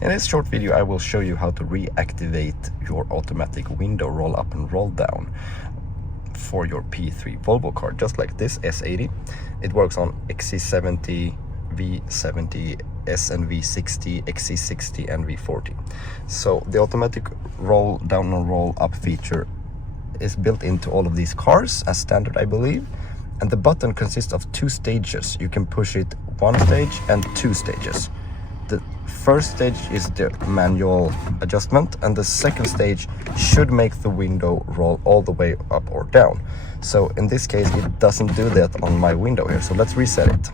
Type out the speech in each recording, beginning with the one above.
In this short video, I will show you how to reactivate your automatic window roll up and roll down for your P3 Volvo car, just like this S80. It works on XC70, V70, S and V60, XC60 and V40. So the automatic roll down and roll up feature is built into all of these cars as standard, I believe. And the button consists of 2 stages. You can push it 1 stage and 2 stages. The first stage is the manual adjustment, and the second stage should make the window roll all the way up or down. So in this case, it doesn't do that on my window here. So let's reset it.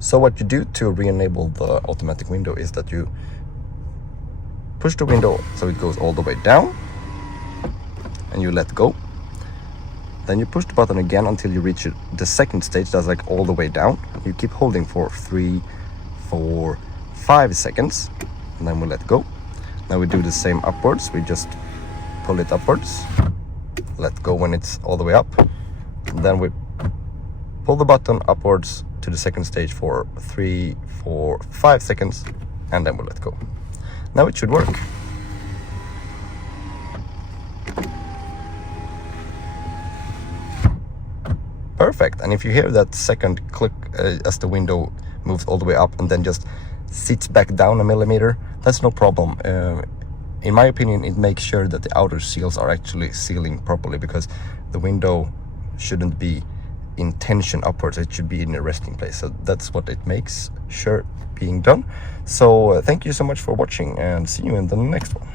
So what you do to re-enable the automatic window is that you push the window so it goes all the way down, and you let go. Then you push the button again until you reach the second stage, that's like all the way down. You keep holding for 3, 4, 5 seconds, and then we let go. Now we do the same upwards. We just pull it upwards, let go when it's all the way up, and then we pull the button upwards to the second stage for 3, 4, 5 seconds, and then we let go. Now it should work. Perfect. And if you hear that second click as the window moves all the way up and then just sits back down a millimeter, that's no problem. In my opinion, it makes sure that the outer seals are actually sealing properly, because the window shouldn't be in tension upwards, it should be in a resting place. So that's what it makes sure being done. So thank you so much for watching, and see you in the next one.